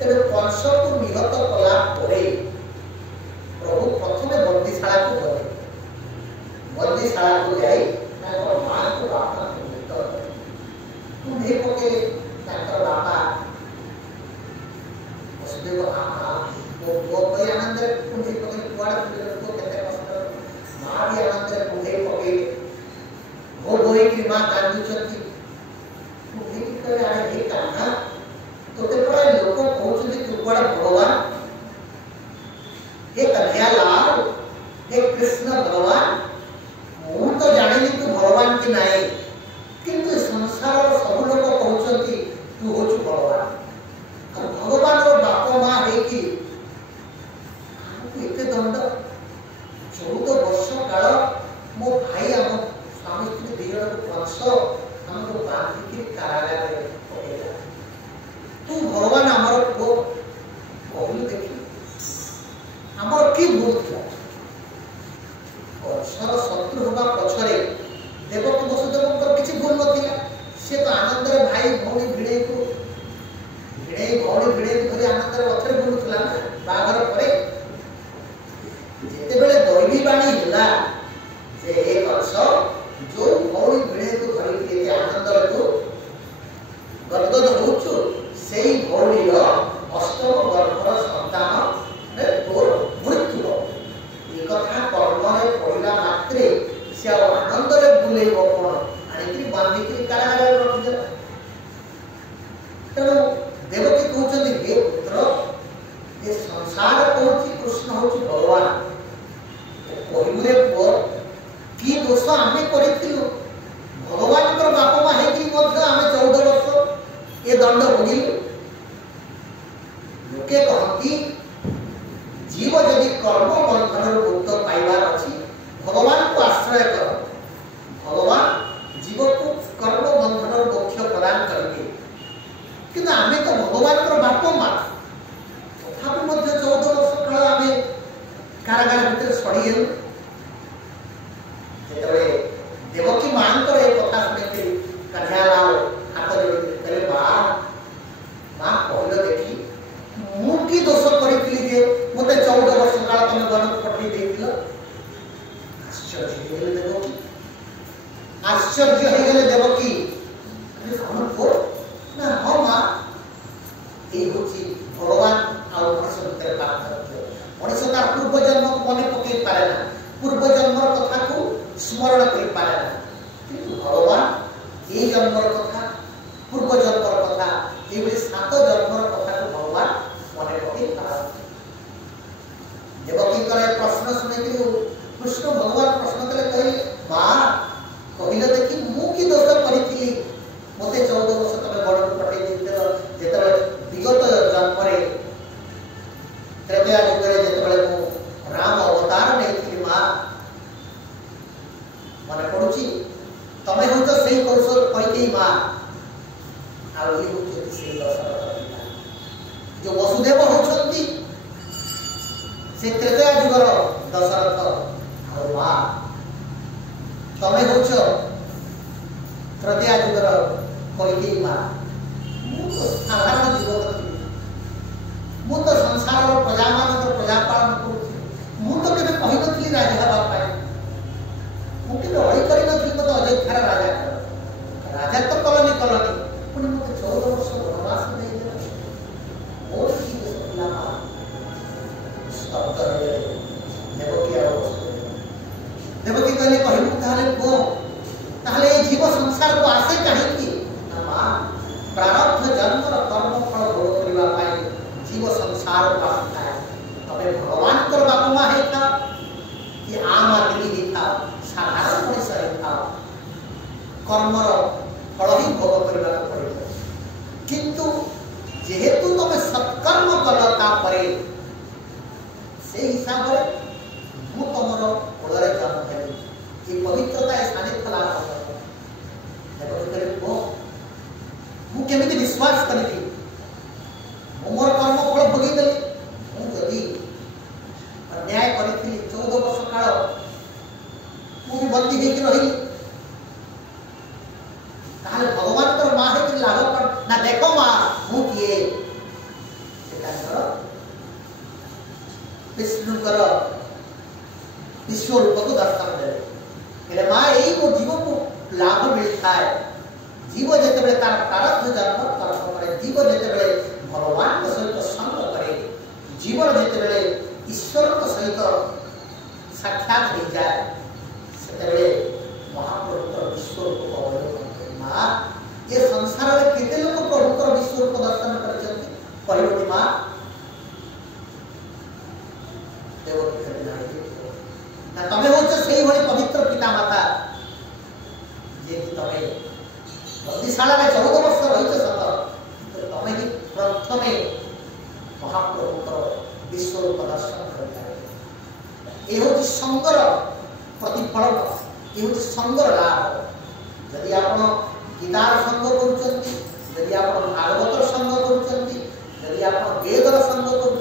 तेरे कंस को निहत कला परे प्रभु प्रथमे बंदीशाला को गले बंदीशाला को जाई ताको मां को बापा को मुक्त कुंडे पके ताको बापा वसुदेव आहा वो कोई आनंद रे कुंडे पके कुआड़ को केते कष्ट मां भी आनंद रे कुंडे पके वो बोई की मां कांदु छथि कुंडे की करे आए हे कान्हा तो ते पड़े लोक कहउछथि तू बड़ा भगवान हे कन्हैया लाल हे कृष्ण भगवान मु तो जानिनी तू भगवान की नाही किंतु संसार सब लोक कहउछथि तू होछु भगवान और भगवान रो बाप मां हे की हमको एते दंड 14 वर्ष काल मो भाई हम स्वामी स्त्री दिजन को कंस हमको बांधी के कारागार रे पकेला तू भगवान हमर को कहलु देखि हमर की भूल था कंसर शत्रु होगा पछरे देवकी वसुदेव किसी भूल नथिला से तो आनंद रे भाई भौणी भिड़े भौणी भिड़े धरी आनंद रे पछरे बुलुथला बागर परे जेते बेले दैवी बाणी होला जे हे कंस जो भौणी भिड़े को धरी के आनंद रे को गदगद होछु सेई भौणी रो अष्टम गर्भर संतान ने तोर मृत्यु ए कथा कर्म रे पड़िला मात्रे से आनंद रे बुलेइबो कोन आनी कि बांधी कि कारागार रे रखि देला तेणु देवकी कहउछथि हे पुत्र ए संसार कहउछि कृष्ण होछि भगवान कहलुरे पुओ की दोष आमे करिथिलु भगवान कर बाप मा हे कि मध्य आमे 14 वर्ष ए दंड भोगिलु लोके कहती जीव यदि कर्म बंधन मुक्त पाइबार अछि भगवान को आश्रय कर भगवान जीव को कर्म बंधन मोक्ष प्रदान करेंगे किंतु आमे तो भगवान कर बाप मां तथापि मध्य 14 वर्ष काल आमे कारागार भीतर सड़ी गेलु जेतबे देवकी मां को ए कथा सुनिते कन्हैया लाल हाथ जोड़ी करे मां कहलो देखी मु की दोष करितली जे मते 14 वर्ष काल तमे वन पठि देथिलो आश्चर्य हे गेले देवकी अरे हम को ना हो मां ए होची भगवान आ मनुष्य भीतर पार्थक्य मनुष्य तार पूर्व जन्म को मने पके पारे ना पूर्व जन्म कथा को स्मरण कर पारे ना किंतु भगवान ए जन्म कथा पूर्व जन्म कथा ए बे 7 जन्म कथा को भगवान मने पके पारे देवकी करे प्रश्न सुने कि कृष्ण भगवान प्रश्न कले कहि मां कहिले देखि मु की दोष करिथिली मते 14 वर्ष तमे बड़ पठे दिते जेतबे विगत जन्म रे त्रेतया युग रे जेतबे मु राम अवतार नेथिली मां मने पडुची तमे हो तो सही कौशल कहिथि मां आ ओई होती से दशरथ जो वसुदेव होछंती से त्रेतया युगर दशरथ और मां तमे होछ त्रेतया युगर कहिथि मां मु तो साधारण जीव मु तो संसार प्रजा मान प्रजा पालन करू मु तो केबे कहि नथली राजा हेबा पाए मु केबे अळी करि नथली मते अयोध्यार राजा तो कलनी पुणी मते 14 वर्ष वनवास दे देला मोर की सकला मां स्तब्ध रहे देवकी देवकी कहले कहलु ताले को ताले जीव संसार को आसे काहे की ना मां प्रारब्ध जन्म कर्म फल भोग करबा पाई जीव संसार को आसे तबे भगवान कर बाप मां हे था कि आम आदमी ही था साधारण मनुष्य ही था कर्म फल ही भोग करबा पड़े किंतु जेहेतु तमे सत्कर्म कलता परे से हिसाब रे मु तमर कोडरे जन्म हेली कि पवित्रता ए सानिध्य लाभ देखो करे को मु केमिति विश्वास करिथि मोर कर्म फल भोगी देली मु जदी अन्याय करिथि 14 वर्ष काल मु भी बंदी हे कि रही ताले भगवान कर मां हे कि लाभ कर ना देखो मां मु किए विष्णुकर विश्व रूप को दर्शन दे माँ यही को जीव को लाभ मिलता है जीव जिते तार प्रारब्ध जन्म कर्म करे जीव जिते भगवान सहित संग करे जीवन जिते ईश्वर सहित साक्षात हो जाए से महाप्रभुर विश्व रूप अवलोकन माँ ये संसार में केते लोग प्रभुकर विश्व रूप दर्शन कर माँ तमें हूँ से पवित्र पिता माता जे तमें बंदीशाला में 14 वर्ष रही सत तमें ही प्रथम महाप्रभुकर विश्व रूप दर्शन कर संगर प्रतिफलन ये संगर लाभ यदि आप गीतार संग कर भागवतर संग कर वेदर संग कर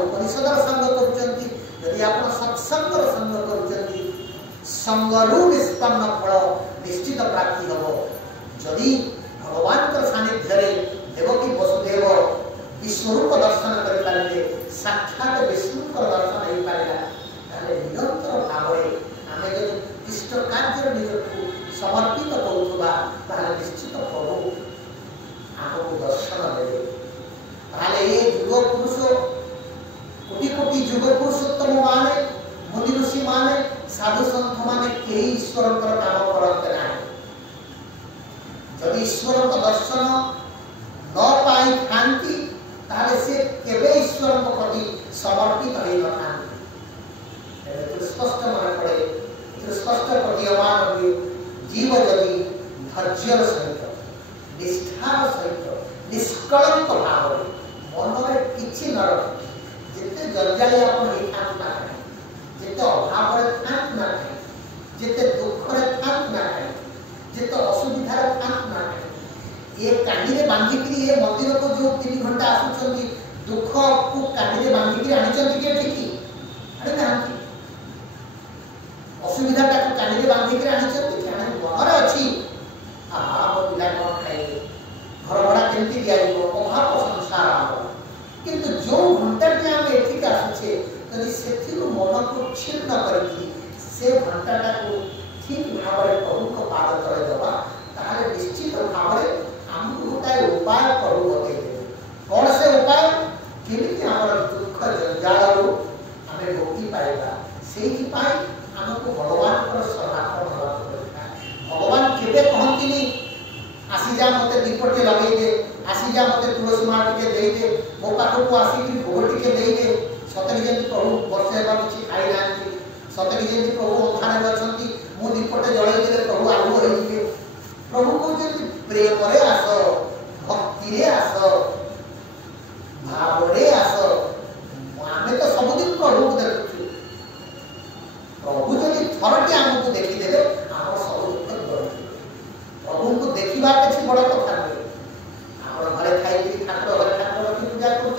उपनिषदर संग कर सत्संगर संग कर संगरू निष्पन्न फल निश्चित प्राप्ति हम जदि भगवान सानिध्य देवकी वसुदेव विश्वरूप दर्शन करें साक्षात विष्णु दर्शन हो पारा निरंतर भाव आम जब इष्ट कार्य निज समर्पित करुवा निश्चित प्रभु आमको दर्शन देवे ये युग पुरुष कोटि कोटि युग पुरुषोत्तम माने मुनि ऋषि माने साधु संत माने कई ईश्वर काम करते ना जब ईश्वर दर्शन न पाई खाती से केवे ईश्वर प्रति समर्पित हो न स्पष्ट मन पड़े स्पष्ट प्रतीयमान हुए जीव जदि धैर्यर सहित निष्ठार सहित निष्कलंक भाव मन में किसी न रखे जिते जंजाली आपते अभाव ना जिते दुख ना जिते असुविधार ना ये कांडी बांधिक ये मंदिर को जो 3 घंटा आसुंच दुख को कांडी बांधिक आनी ठीक असुविधा कांडी बांधिक आनी मन अच्छी मो पिला कौन खाइए घर भड़ा केमती दिया अभाव संसार किंतु जो घंटा टी आम एठिक आसुचे यदि से मन को क्षीर्ण कर घंटा को ठीक भाव में प्रभु पाद तले दबा ताहले निश्चित भाव में आमको गोटाए उपाय प्रभु बतई कौन से उपाय केमिति आमर दुख जंजाल आम मुक्ति पाइबा से आमको भगवान शरणागत भगवान केवे कहती आसी जा मत दीपटे लगे दे आसी जा मत तुलसी माला टे दे दे मो पाखक आसिक भोग टे दे दे सतरी जमी प्रभु वर्षे किसी खाई ना सतरी जमी प्रभु अंधारे अच्छा मु दीपटे जलई दे प्रभु आलू हो प्रभु कहते प्रेम आस भक्ति आस भाव आस आम तो सबुदिन प्रभु को देखु प्रभु जब थरटे आमको देखीदे आम सब दुख प्रभु को देखा किसी बड़ कथा नुहे आप घरे खाई ठाकुर घरे ठाकुर की पूजा कर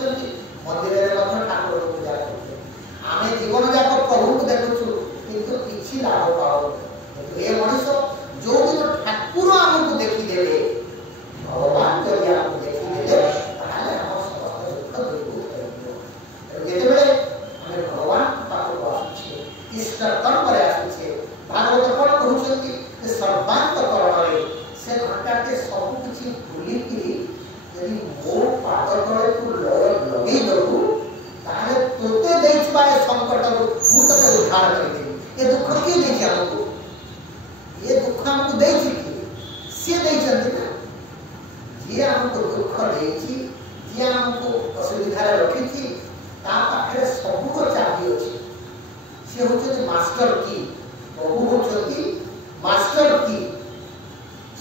मंदिर में ठाकुर पूजा कर जीवन जाक प्रभु को देखु किंतु किसी लाभ पाओ ये मनुष्य जो दिन ठाकुर आमको देखीदे भगवान जब आमको देखीदे भगवान पाखक आसुचे इष्ट कर्म आसुचे भागवत कौन कहते सर्वांतकरण से घंटाटे सबकि भूलिक यदि मो पाद तले तू लगे दबू ताहले तोते देइछबा ए संकट मुझे उद्धार करदेवी ये दुख किए देखिए हमको ये दुख हमको देइछि सी देइछन्ति ना जे हमको दुख देइछि जे हमको असुविधा रखिछि ता पाखरे सबको चाबी अछि से होचे मास्टर की प्रभु होचंती मास्टर की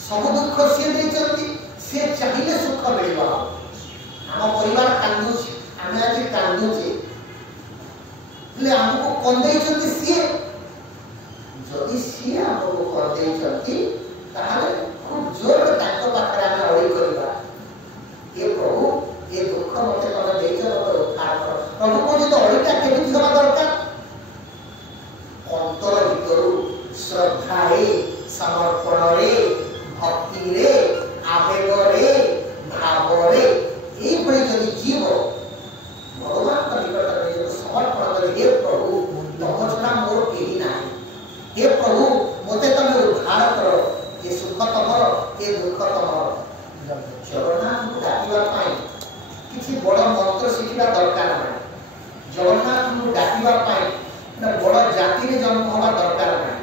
सब दुख सी देइछन्ति से चाहिए सुख मिलवा आम परिवार कांदुछि आमे आज कांदुछि ले हमको कोन देइछन्ति सी जदि सी हमको कोन देइछन्ति ताहले खूब जोर ताको पाखरे आमे अड़ी करबा ये प्रभु ये दुख मते कोन देइछ मते उद्धार कर प्रभु को जे तो अड़ीटा केमिति हवा दरकार अंतर भितरु श्रद्धा रे समर्पण रे भक्ति रे आवेग रे भाव रे ये जदि जीव भगवान का निकट में जो जगन्नाथ को डाकिबा पाई किछि बड़ मंत्र शिखिबा दरकार नै। जगन्नाथ को डाकिबा पाई ना बड़ जाति रे जन्म होबा दरकार नै।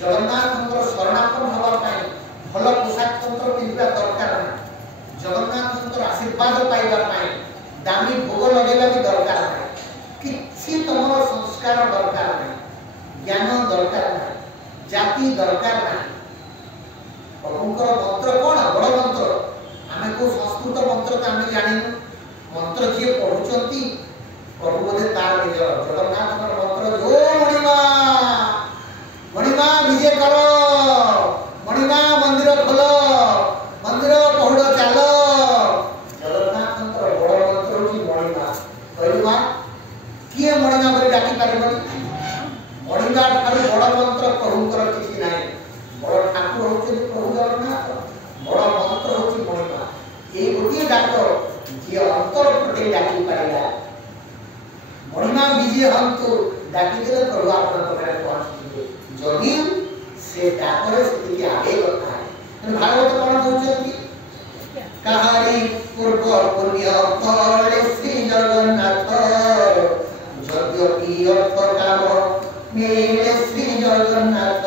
जगन्नाथ को शरणापन्न होबा पाई भल पोशाक तंत्र पिंधिबा दरकार नै। जगन्नाथ को आशीर्वाद पाइबा पाई दामी भोग लगेबा भी दरकार नै। किछि तमर संस्कार दरकार नै, ज्ञान दरकार नै, जाति दरकार नै। प्रभुंकर मंत्र कौन बड़ मंत्र आमे को संस्कृत मंत्र तो आमे जानि मंत्र जे पढुचंती प्रभु बोले तार निज जगन्नाथ मंत्र जो मणिमा मणिमा विजय करो मणिमा मंदिर खोलो मंदिर पहुड़ चालो जगन्नाथ बड़ मंत्र होची मणिमा कहलिमा किए मणिमा बोली डाकी पारिबनी मणिमा ठारू बड़ मंत्र प्रभुंकर किछि नाही। बड़ ठाकुर होचे प्रभु जगन्नाथ बड़ मंत्र होची मणिमा ए गोटे डाक जे अंतर प्रति डाकी पारिला मणिमा विजय हंतु डाकी देले प्रभु आपन पाखरे पहुंची जदि से डाकरे से आगे करता है। भागवत कौन कहउछंती कहारी पूर्व पुण्य फल श्री जगन्नाथ यद्यपि अर्थ काम मेरे श्री जगन्नाथ